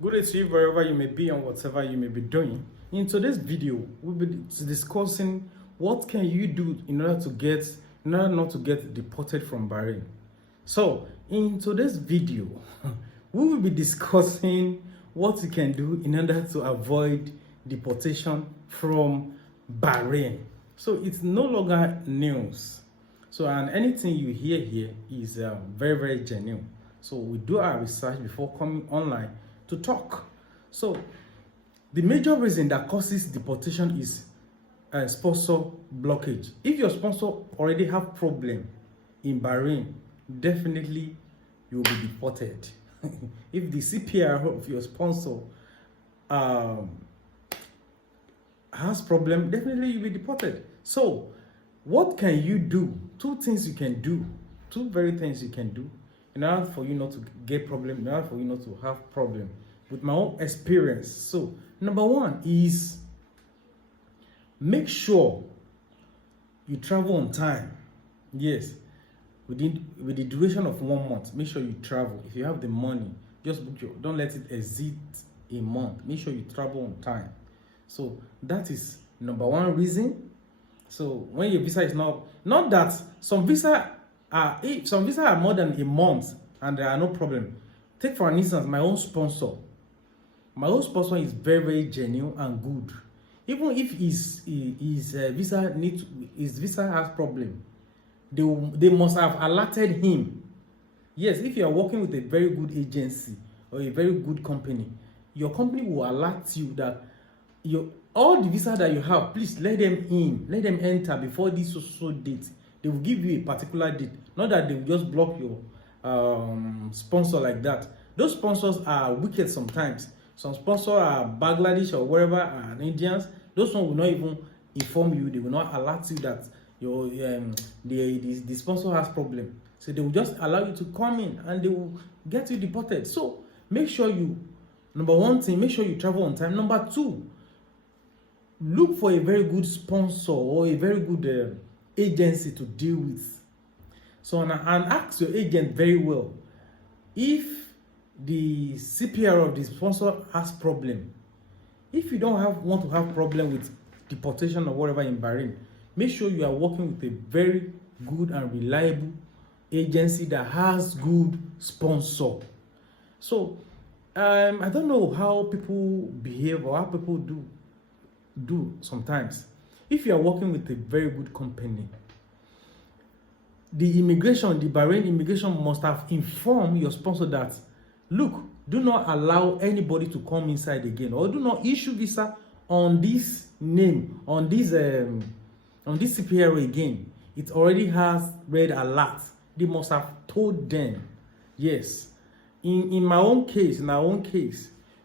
Good day to you wherever you may be and whatever you may be doing. In today's video, we'll be discussing what can you do in order not to get deported from Bahrain. So, in today's video, we will be discussing what you can do in order to avoid deportation from Bahrain. So it's no longer news. So and anything you hear here is very genuine. So we do our research before coming online to talk. So the major reason that causes deportation is sponsor blockage. If your sponsor already have problem in Bahrain, definitely you will be deported. If the CPR of your sponsor has problem, definitely you'll be deported. So what can you do? Two things you can do, two very things you can do in order for you not to get problem, in order for you not to have problem, with my own experience. So number one is make sure you travel on time. Yes, with the duration of 1 month, make sure you travel. If you have the money, just book your, don't let it exceed a month. Make sure you travel on time. So that is number one reason. So when your visa is not that some visa are more than a month and there are no problem. Take for an instance my own sponsor. My own sponsor is very genuine and good. Even if his visa has problem, they must have alerted him. Yes, if you are working with a very good agency or a very good company, your company will alert you that all the visa that you have, please let them enter before this so date. They will give you a particular date, not that they will just block your sponsor like that. Those sponsors are wicked sometimes. Some sponsors are Bangladesh or wherever are Indians. Those ones will not even inform you. They will not alert you that your the sponsor has problem. So they will just allow you to come in and they will get you deported. So make sure number one thing, make sure you travel on time. Number two, look for a very good sponsor or a very good agency to deal with. So and ask your agent very well if the CPR of the sponsor has problem. If you don't want to have problem with deportation or whatever in Bahrain, make sure you are working with a very good and reliable agency that has good sponsor. So I don't know how people behave or how people do sometimes. If you are working with a very good company, the Bahrain immigration must have informed your sponsor that, look, do not allow anybody to come inside again, or do not issue visa on this name, on this CPR again. It already has red alert. They must have told them. Yes. In our own case,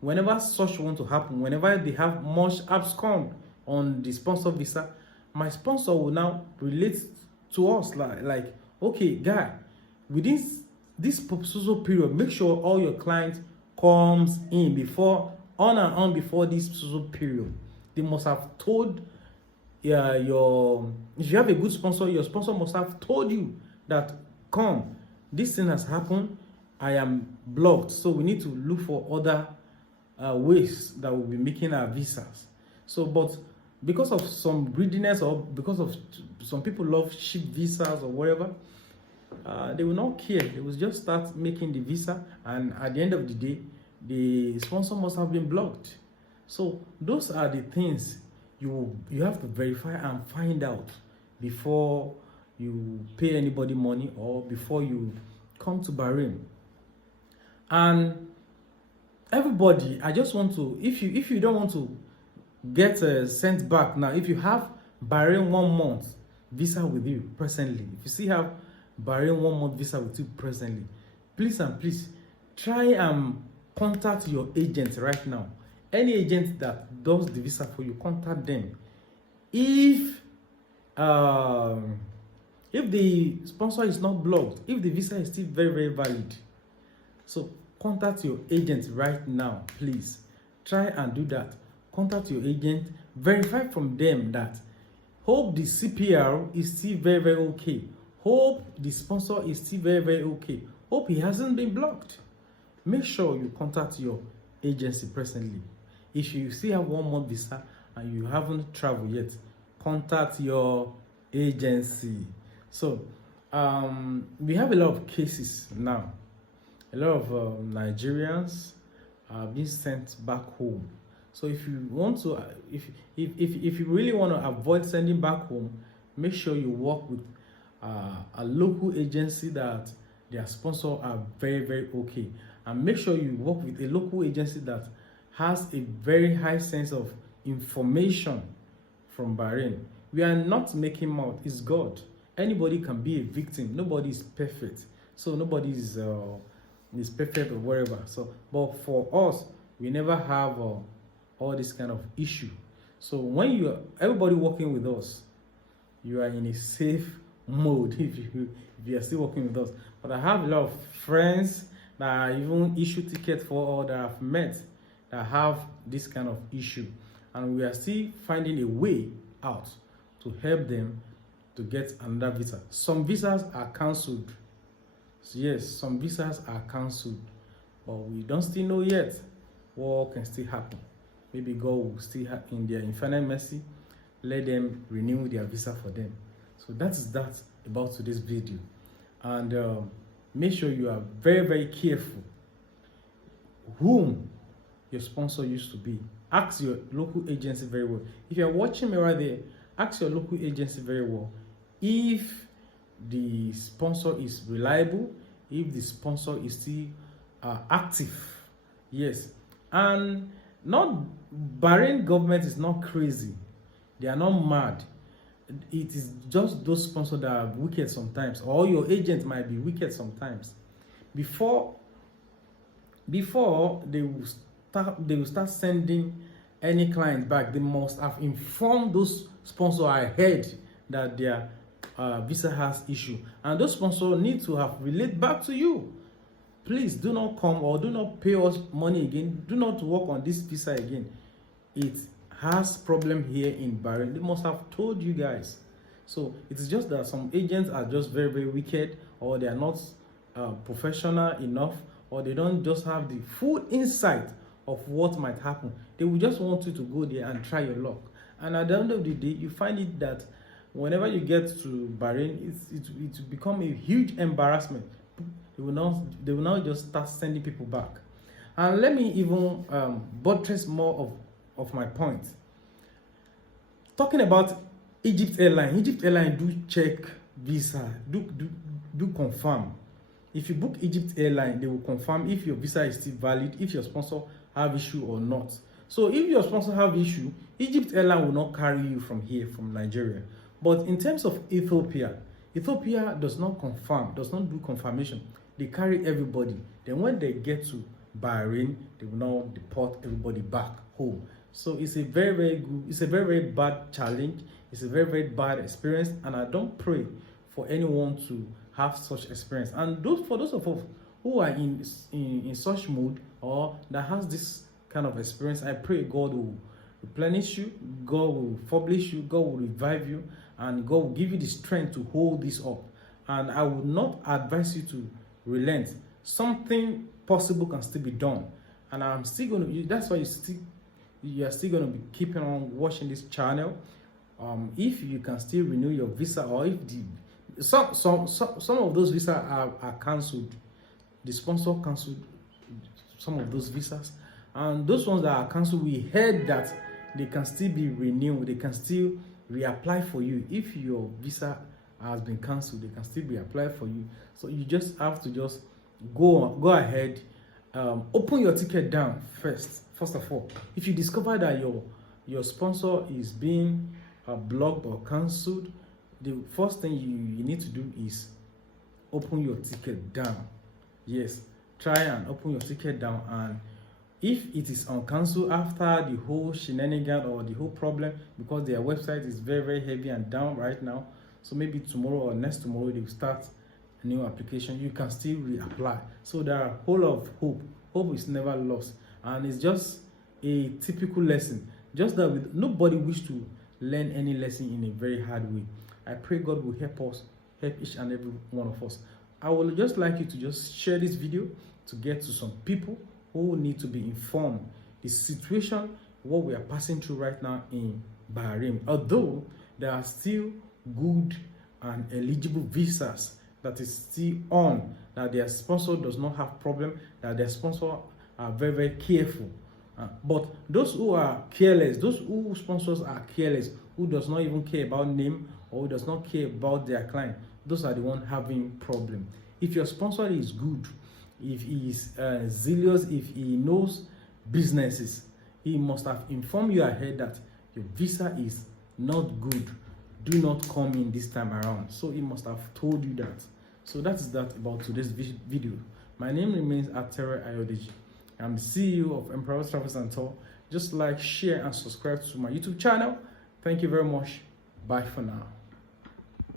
whenever such want to happen, whenever they have much abscond on the sponsor visa, my sponsor will now relate to us like okay, guy, within this proposal period, make sure all your clients comes in before this proposal period. They must have told if you have a good sponsor, your sponsor must have told you that, come, this thing has happened, I am blocked, so we need to look for other ways that will be making our visas. So but because of some greediness or because of some people love cheap visas or whatever, they will not care. They will just start making the visa, and at the end of the day, the sponsor must have been blocked. So those are the things you have to verify and find out before you pay anybody money or before you come to Bahrain. And everybody, I just want to, if you don't want to get sent back now, if you have Bahrain 1 month visa with you presently, if you still have Bahrain 1 month visa with you presently, please and please try and contact your agent right now. Any agent that does the visa for you, contact them. If the sponsor is not blocked, if the visa is still very valid, so contact your agent right now, please. Try and do that. Contact your agent, verify from them that hope the CPR is still very okay. Hope the sponsor is still very okay. Hope he hasn't been blocked. Make sure you contact your agency presently. If you still have 1 month visa and you haven't traveled yet, contact your agency. So we have a lot of cases now. A lot of Nigerians are being sent back home. So if you want to, if you really want to avoid sending back home, make sure you work with a local agency that their sponsors are very, very okay, and make sure you work with a local agency that has a very high sense of information from Bahrain. We are not making mouth, it's God. Anybody can be a victim. Nobody is perfect. So nobody is perfect or whatever. So, but for us, we never have all this kind of issue. So when everybody working with us, you are in a safe mode if you are still working with us. But I have a lot of friends that I even issue tickets for, or that I've met that have this kind of issue, and we are still finding a way out to help them to get another visa. Some visas are cancelled. So yes, some visas are cancelled, but we don't still know yet what can still happen. Maybe God will still have, in their infinite mercy, let them renew their visa for them. So that is that about today's video. And make sure you are very, very careful whom your sponsor used to be. Ask your local agency very well. If you are watching me right there, ask your local agency very well if the sponsor is reliable, if the sponsor is still active. Yes. And not Bahrain government is not crazy. They are not mad. It is just those sponsors that are wicked sometimes, or your agent might be wicked sometimes. Before they will start sending any client back, they must have informed those sponsors ahead that their visa has issue, and those sponsors need to have relayed back to you. Please do not come or do not pay us money again. Do not work on this visa again. It has problem here in Bahrain. They must have told you guys. So it is just that some agents are just very, very wicked, or they are not professional enough, or they don't just have the full insight of what might happen. They will just want you to go there and try your luck, and at the end of the day, you find it that whenever you get to Bahrain, it will become a huge embarrassment. They will now just start sending people back. And let me even buttress more of my point. Talking about Egypt Airline do check visa, do confirm. If you book Egypt Airline, they will confirm if your visa is still valid, if your sponsor have issue or not. So if your sponsor have issue, Egypt Airline will not carry you from here, from Nigeria. But in terms of Ethiopia does not confirm, does not do confirmation. They carry everybody. Then when they get to Bahrain, they will now deport everybody back home. So it's a very, very good, it's a very, very bad challenge. It's a very, very bad experience, and I don't pray for anyone to have such experience. And for those of us who are in such mood, or that has this kind of experience, I pray God will replenish you, God will publish you, God will revive you, and God will give you the strength to hold this up. And I would not advise you to relent. Something possible can still be done, and I'm still going to. That's why you are still going to be keeping on watching this channel. If you can still renew your visa, or if some of those visas are cancelled, the sponsor cancelled some of those visas, and those ones that are cancelled, we heard that they can still be renewed. They can still reapply for you. If your visa has been cancelled, they can still be applied for you. So you just have to just go ahead, open your ticket down first of all. If you discover that your sponsor is being blocked or cancelled, the first thing you need to do is open your ticket down. Yes, try and open your ticket down, and if it is on cancel after the whole shenanigan or the whole problem, because their website is very, very heavy and down right now, so maybe tomorrow or next tomorrow they will start a new application, you can still reapply. So there are a whole lot of hope is never lost, and it's just a typical lesson, just that nobody wish to learn any lesson in a very hard way. I pray God will help us, help each and every one of us. I would just like you to just share this video to get to some people who need to be informed. The situation, what we are passing through right now in Bahrain, although there are still good and eligible visas that is still on, that their sponsor does not have problem, that their sponsor are very, very careful. But those who are careless, those who sponsors are careless, who does not even care about name or who does not care about their client, those are the ones having problem. If your sponsor is good, if he is zealous, if he knows businesses, he must have informed you ahead that your visa is not good, do not come in this time around. So he must have told you that. So that is that about today's video. My name remains Atere Ayodeji. I'm the CEO of Emperor's Travels and Tour. Just like, share and subscribe to my YouTube channel. Thank you very much. Bye for now.